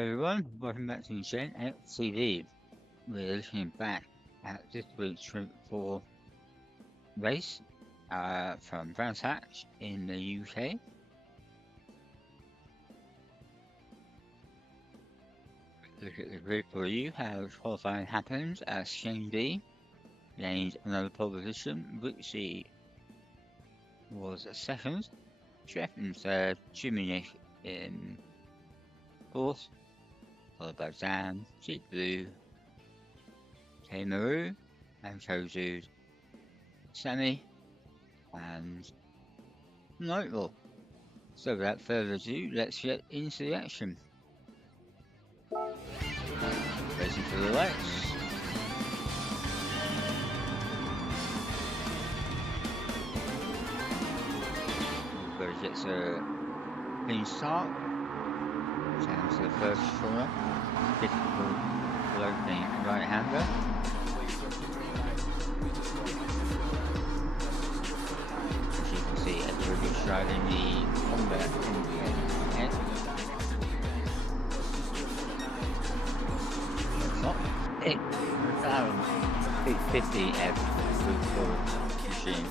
everyone, welcome back to Gen TV. We're looking back at this week's Shrimp 4 race from Brands Hatch in the UK. Look at the grid for you, how qualifying happens as Shane D gained another pole position. Richie was second, Jeff in third, Jimmy Nick in fourth, followed by Dan, Cheap Blue, Maru, and Chozu, Sammy, and Nightfall. So without further ado, let's get into the action. Racing for the lights. Everybody gets a clean start. Down to the first corner. Difficult opening right-hander. As you can see, everybody's driving the Honda head. It's not it. 50F machine.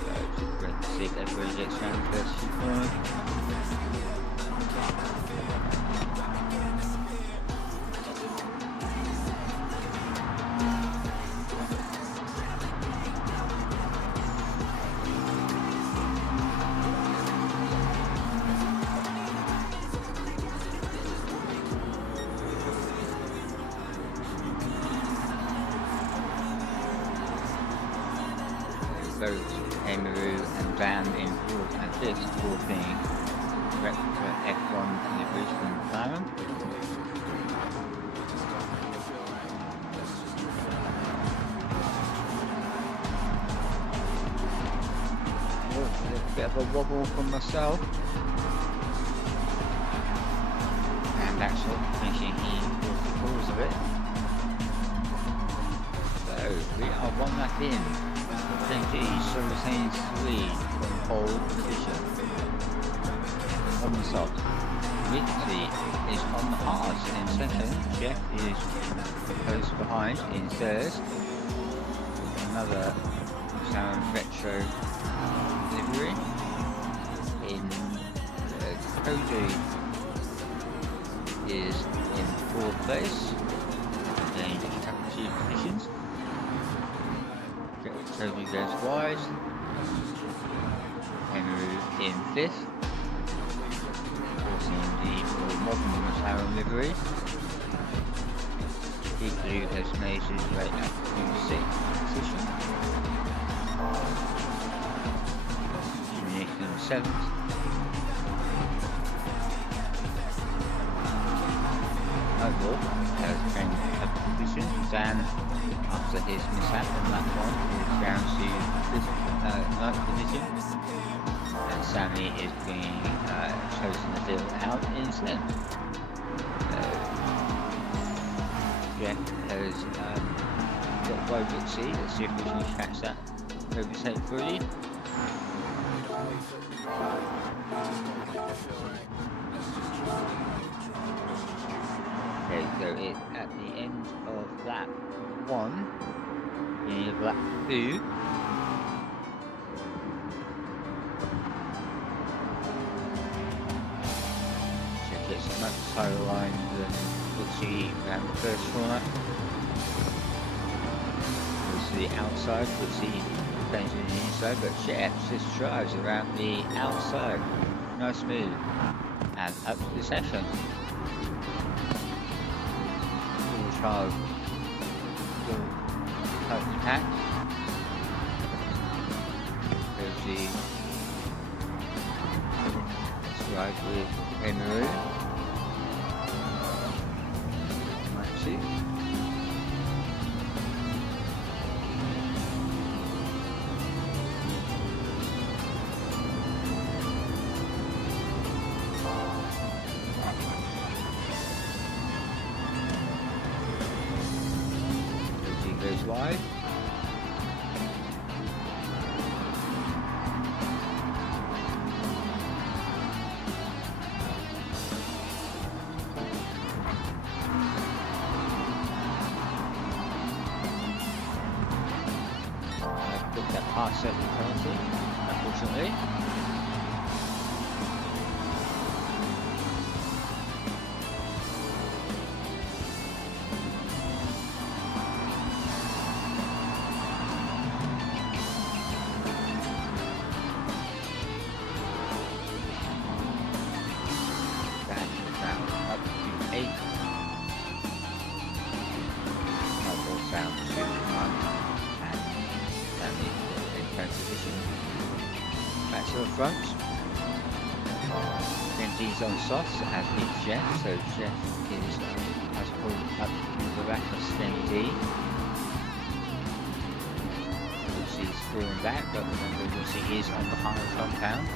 So just wait to see if everybody gets around the first few corners. Both Emaru and Dan in fourth and fifth, fourth being replica F1 deliveries from McLaren. Oh, a little bit of a wobble from myself. And Axel finishing in with the cause of it. So we are one lap in. So retains lead from pole position on the sod. Whitley is on the hard in second. Jeff is close behind in third. Another Sound Retro livery. In Cody is in fourth place. Gained a couple of few positions. Toby goes wide. Henry in fifth. Forcing the more modern McLaren livery. Deep Blue has made his way up to sixth position. Jimmy in seventh. Nightfall has gained a position. Dan, after his mishap on that one, is down to this ninth position, and Sammy is being chosen to deal out instead. Jeff has got by Richie. Let's see if we can catch that overtake fully. Okay, so it's at the end of lap 1, beginning of lap 2. Check it's much higher line than Richie around the first corner. Goes to the outside, Richie plays on the inside, but Jeff just drives around the outside. Nice move. And up to the session. Child still tightly packed. There's the stride with Emaru. Maxi. Goes wide. past second penalty, unfortunately. That is now up to 8. Now ball down to 1, and that is in first position. Back to the front. Benji's on softs, as is Jeff, so Jeff has pulled up to the back of Spendy, which is falling back, but remember Lucy is on the higher compound.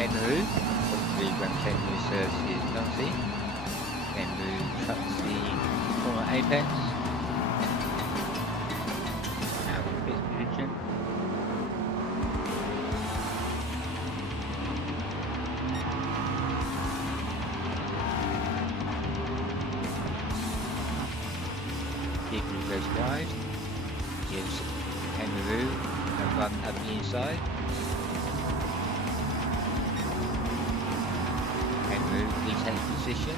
Kenru, probably when Kenru serves his penalty. Kenru cuts the corner apex. Out of fifth position. Kenru goes wide. Gives Kenru a run up the inside. Retains position.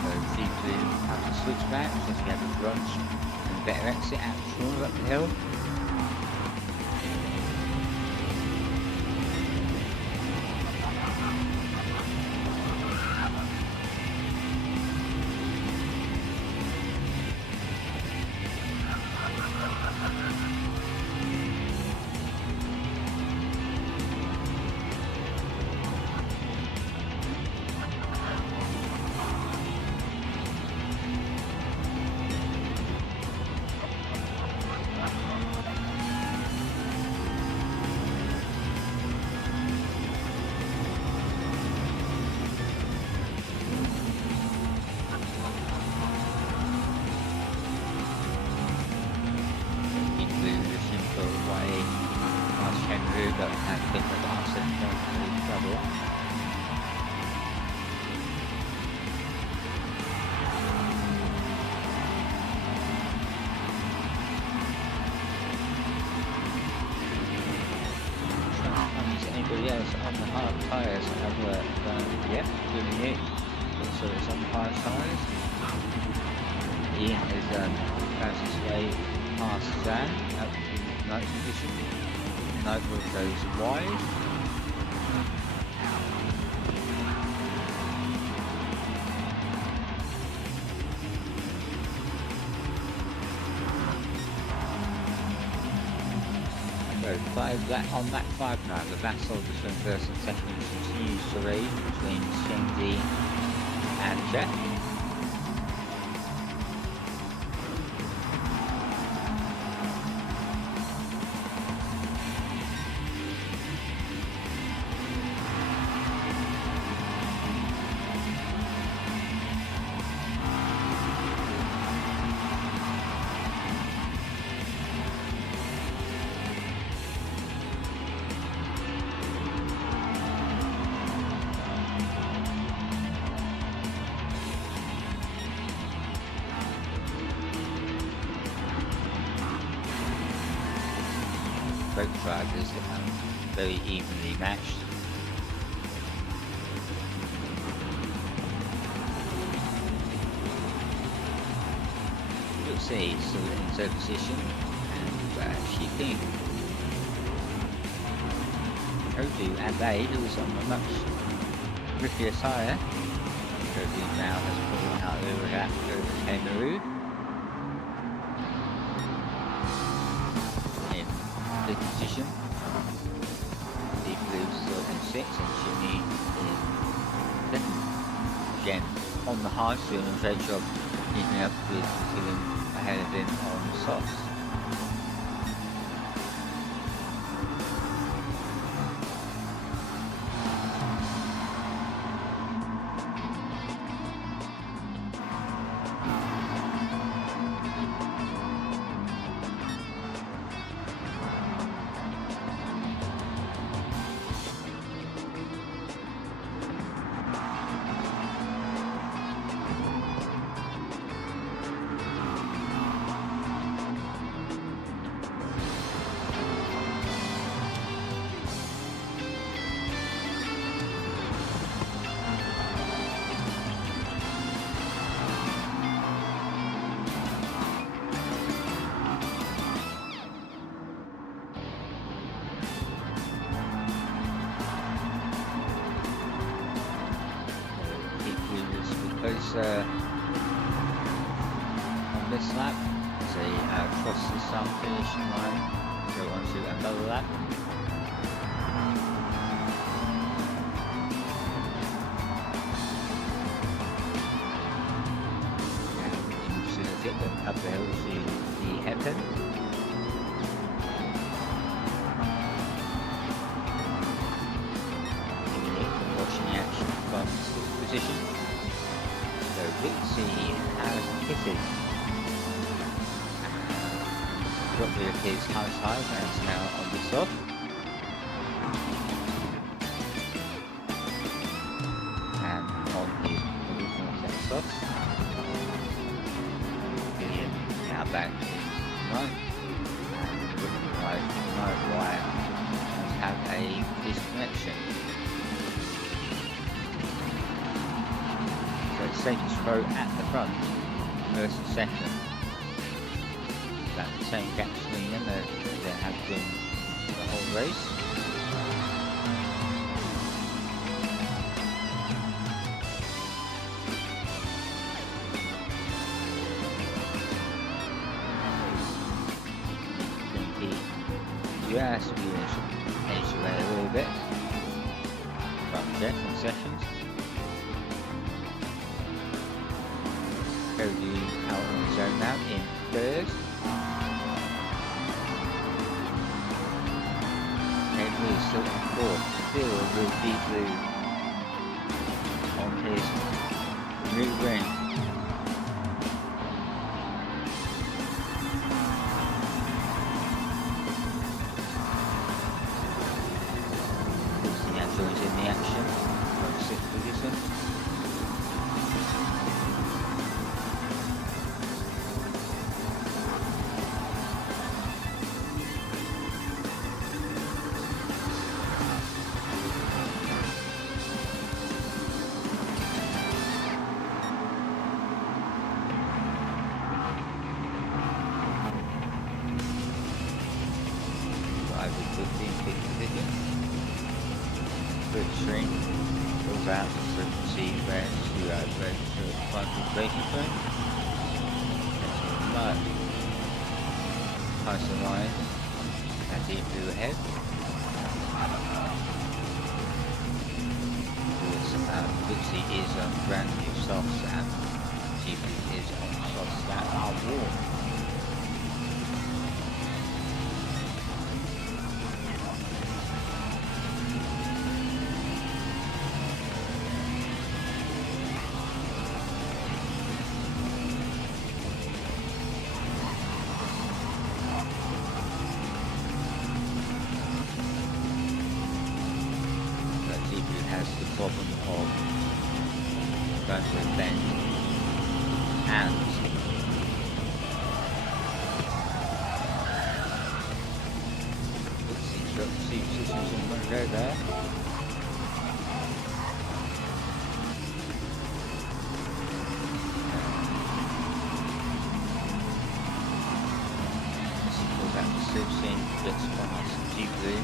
So G2 have to switch back since we have a brunch and a better exit out the corner up the hill. But has been the last and trouble. Anybody else on the hard tyres have worked? Yep, doing it. Also it's on the hard tyres. Ian has found his way past Zan up to 9th position. Nightwood goes wide. So 5 on that 5 now, the battle between first and second continues to rage between Shindy and Jeff. Both drivers are very evenly matched. C still in third position and keeping Kodu and Aid, who was on a much rickier tyre. Kodu now has pulled out over after Kangaroo in fifth position. Deep Blue still in sixth and Jimmy in second. Again on the hard, doing a great job keeping up with Dylan ahead of him on the softs. On this lap, they cross the start finishing line, go on to another lap. And you should get them up the hill to the hairpin. Watching action from this position. So Vixie has pitted. Got rid of his high side and it's now on the soft. And on his original set softs. William now back in front. And looking like no wire has had a disconnection. Safety throw at the front, first and second. That's the same gasoline that there has been the whole race. US will edge away a little bit. Front jet and sessions. Cody out on his own now in third. Henry is still in fourth. Still with Deep Blue on his new ring. Lucy now joins in the action from sixth position. String goes out to frequency red to red to front braking point. But pass the line and Deep Blue ahead. Dixie is on brand new softs and Deep Blue is on softs that are warm. Has the problem of going to a bend and see positions in one go there. closing just past deep blue.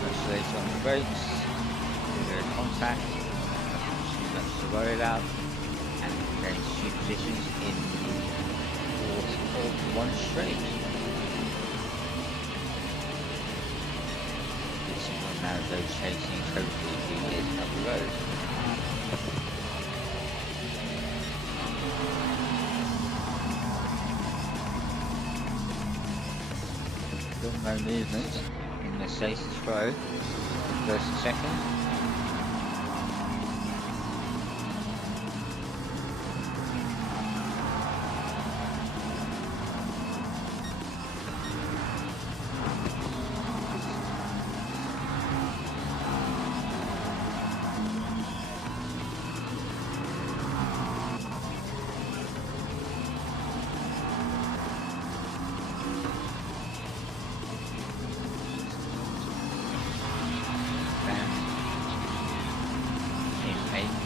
Much later on the brakes, with contact, too much to worry about, and change two positions in the course of one straight. This one now goes chasing hopefully 2 years up the road. Still no movement in the status quo for 30 seconds.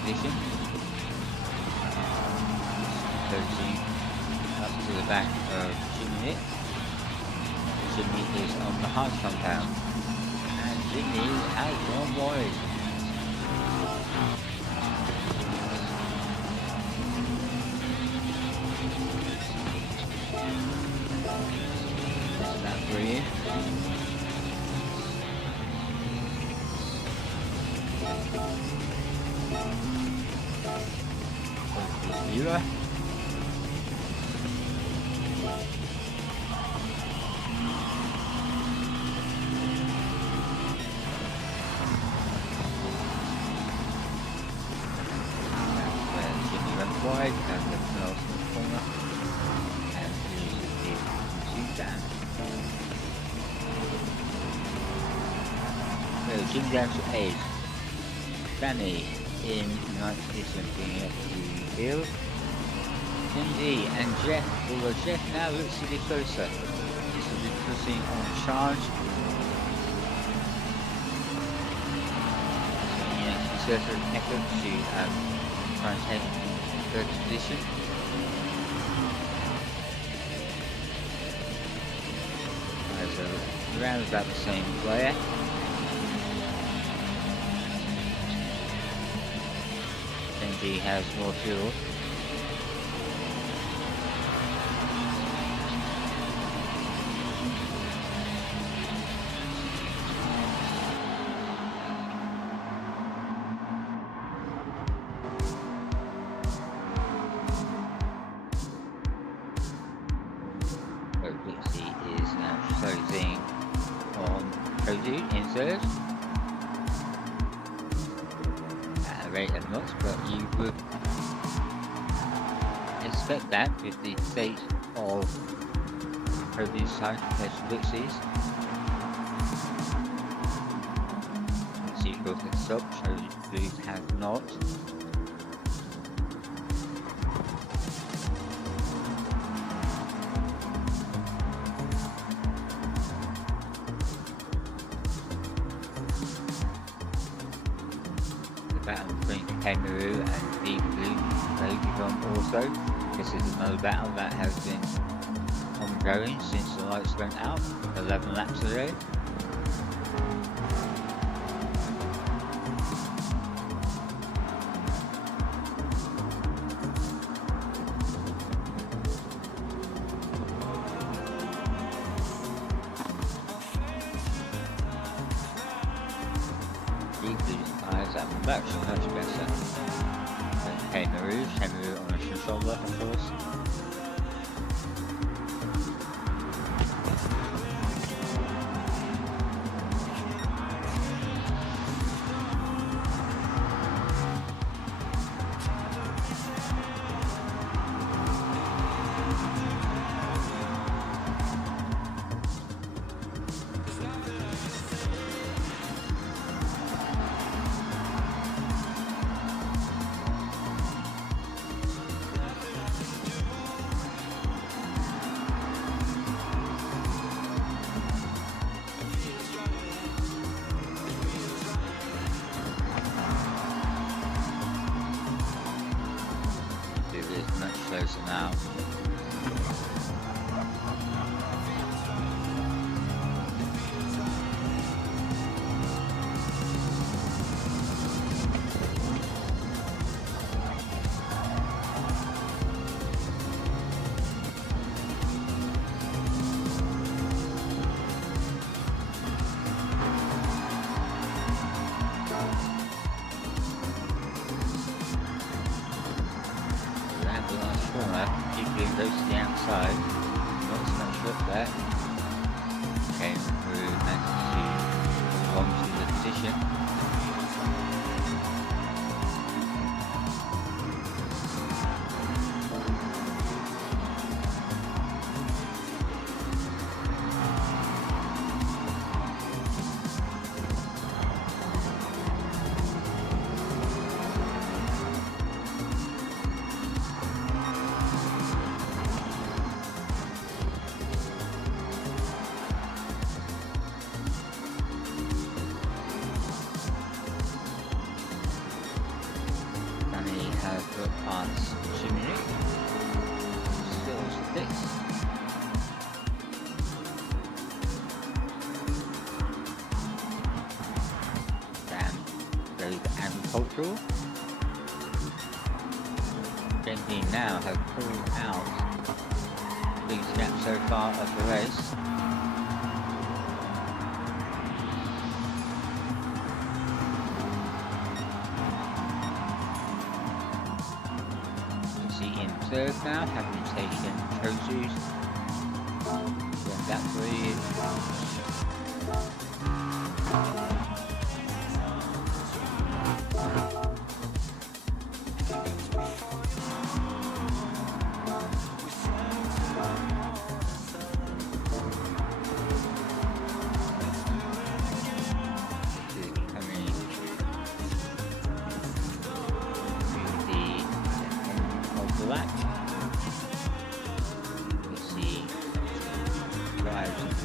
Position. Closing up to the back of Jimmy. Jimmy is on the hard compound, and Jimmy has gone wide. Is that brilliant? Viewer. Jimmy went wide and the penultimate corner and loses the Dan. So Jimmy down to 8. Danny in 9th position, bringing up the field. Cindy and Jeff, although Jeff now looks to be closer. This will be pushing on charge. So he makes a certain effort to try and take third position. So around about the same player. Cindy has more fuel. He is now closing on Cody in third at a rate of knots, but you would expect that with the state of Cody's side compared to Dixie's. See, of course, it's stopped, so Cody has not. Battle between Kangaroo and Deep Blue Pokemon also. This is another battle that has been ongoing since the lights went out 11 laps ago. Deep Blue's tyres are much better than Kangaroo. Kangaroo on a shoulder, of course. Much closer now. corner, keeping close to the outside. Not so much grip there. Came through, managed to move on to the position. Has got past Jimmy, still 6. Then goes agricultural. Benji now has pulled out the biggest gap so far of the race. Third now, having taken Chosu's. Then that lead.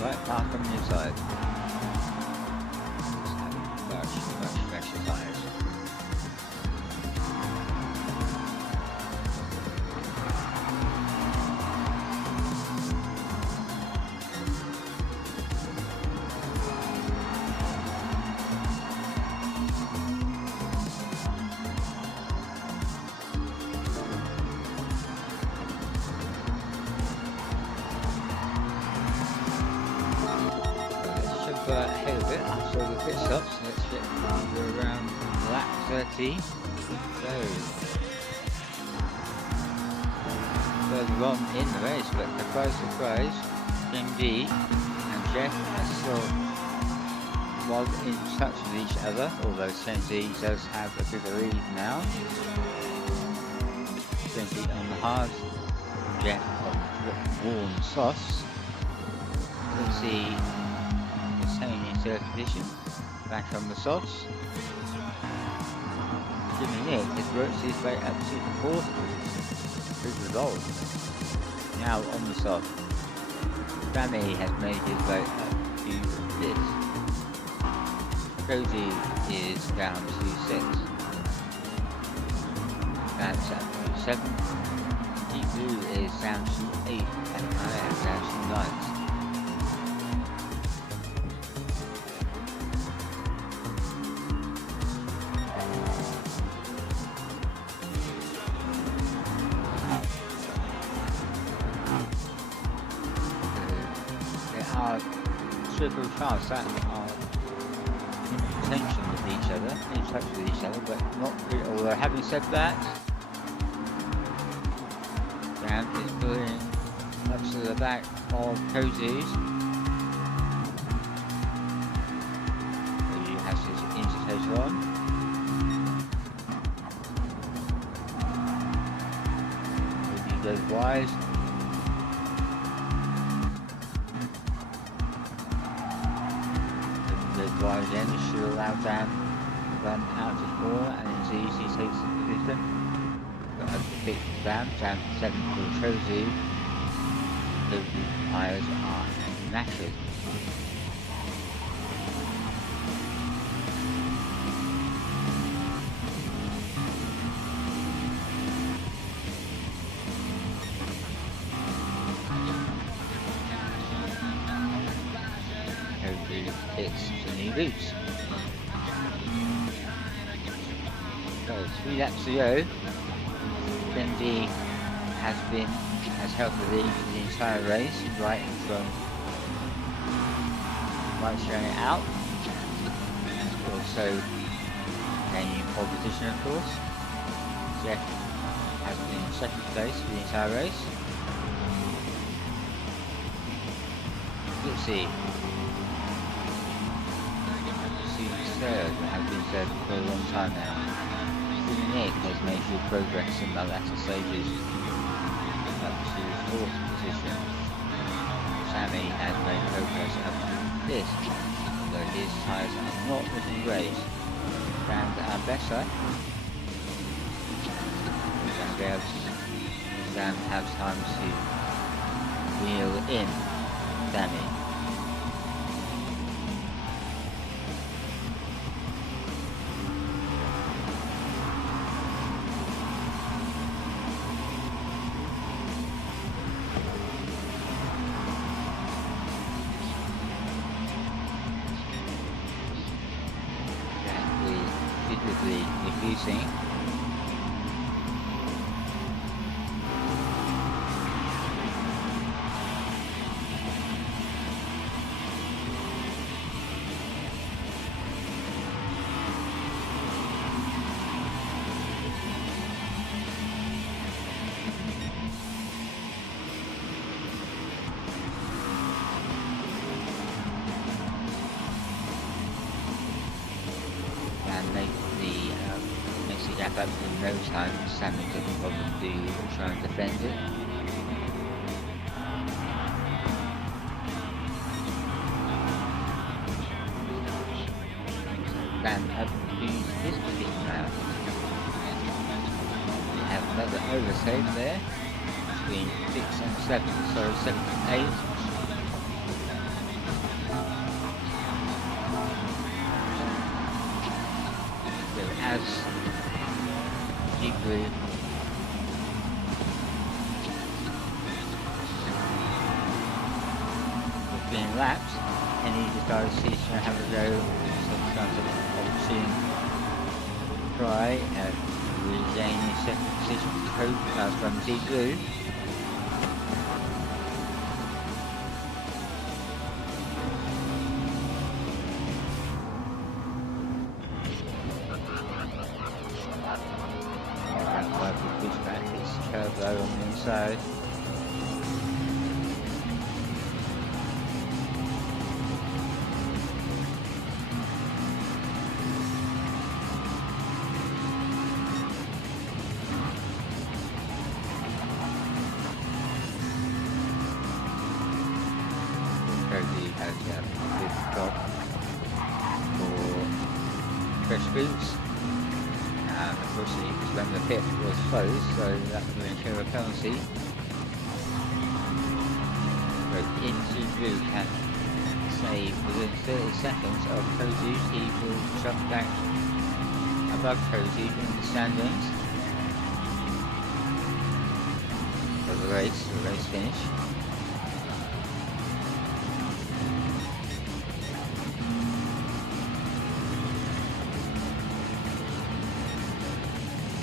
Right back on the inside. Much fresher tyres. Ahead of it after the pit stops. Let's get around lap 30. So further on in the race, but surprise, MD and Jeff are still well in touch with each other, although Senzi does have a bit of a lead now. Senzi on the hard, Jeff on the warm softs. Let's see. Staying in third position, back on the softs. Jimmy Nick has worked his way up to the fourth position. Good result. Now on the soft, Sammy has made his way up to this. Cozy is down to 6. That's up to 7. Deep Blue is down to 8, and I am down to 9. Triple cars that are in tension with each other, in touch with each other, but not really. Although having said that, Dan is pulling up to the back of Cozy's. He has his indicator on. He goes wide. Wide again, should allow Dan to run out of 4 and it's easy takes the position. Got a big Dan 7 for Chosu. The tyres are knackered. It's the new boots. So 3 laps to go. Benji has held the lead for the entire race, right from showing it out. Also gaining pole position, of course. Jeff has been on second place for the entire race. Let's see. Third, that has been said for a long time now. Nick has made good progress in the latter stages up to 4th position. Sammy has made progress up to this, though his tyres are not looking great. And are better. Dan have time to wheel in Sammy. Diffusing. And make the gap up in no time. Sammy doesn't bother to try and defend it. Dan up to his position now. We have another overtake there between 6 and 7, so 7 and 8. As deeply being lapped, and he decides he's going to have a go. Option try at regaining second position from Deep Blue. Turbo on the inside. Cody has a good stop for fresh boots. Unfortunately, because when the pit was closed, so that would ensure a penalty. But into Blue can save within 30 seconds of Cody. He will jump back above Cody in the standings for the race finish.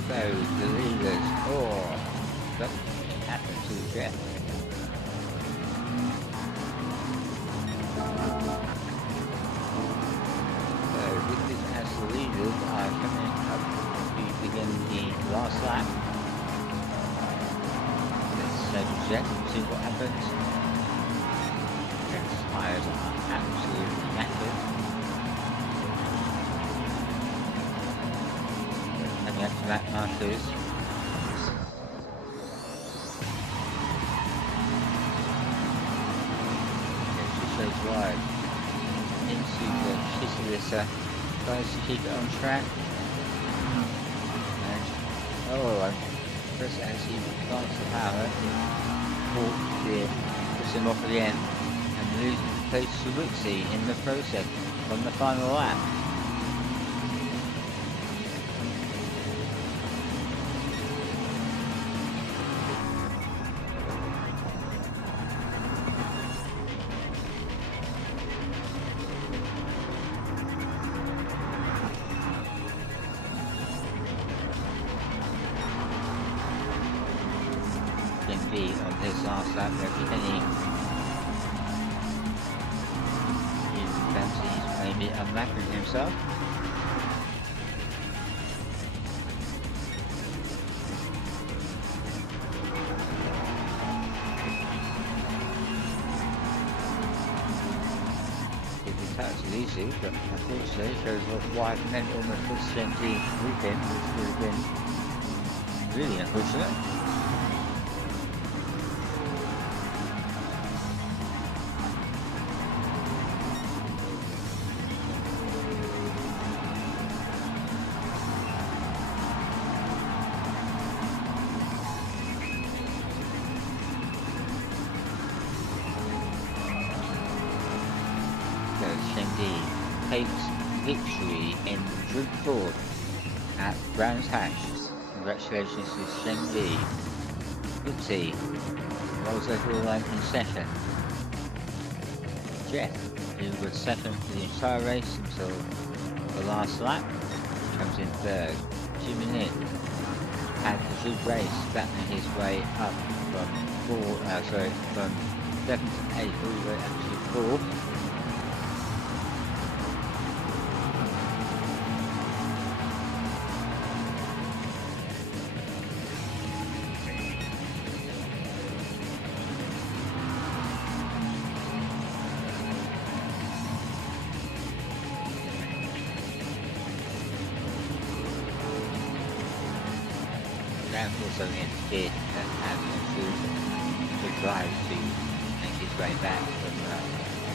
So the leaders, that happened to the jet. So this is as the leaders are coming up to begin the last lap. Let's save the jet and see what happens. Jet's tyres are absolutely knackered. Lap markers. She shows wide into the Chisalissa, tries to keep it on track. And first as he plants the power, it puts him off at the end and loses place to Wixie in the process on the final lap. Indeed, on his last lap, representing his fancies, maybe unlapping himself. touch easy, but unfortunately it shows off wide men almost puts Shenji weekend, which would have been really unfortunate. So Shenji takes victory in Group 4 at Brands Hatch. Congratulations to Shenji. Oopsie, rolls over the line in second. Jeff, who was second for the entire race until the last lap, comes in third. Jimmy Lin had a good race, battling his way up from 7th to 8th all the way up to 4th. And also interfered and having to drive to make his way back from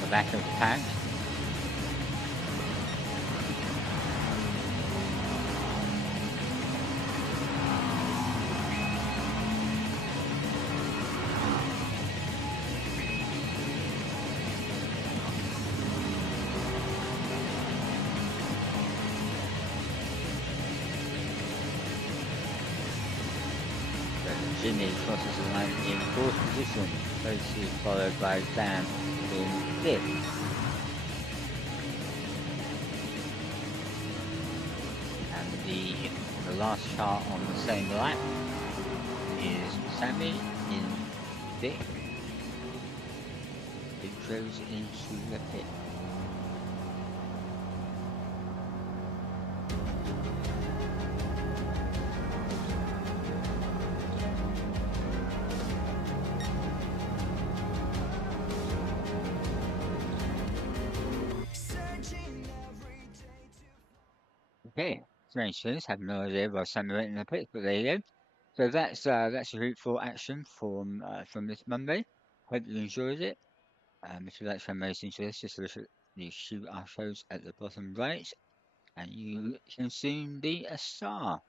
the back of the pack. Jimmy crosses the line in 4th position, closely followed by Dan in 5th. And the last chart on the same lap is Sammy in 5th. It goes into the pit. Okay, strange things. Have no idea why Sammy went in the pit, but there you go. So that's the Route 4 action from this Monday. Hope you enjoyed it. If you'd like to find most into this, just look at the QR shows at the bottom right, and you can soon be a star.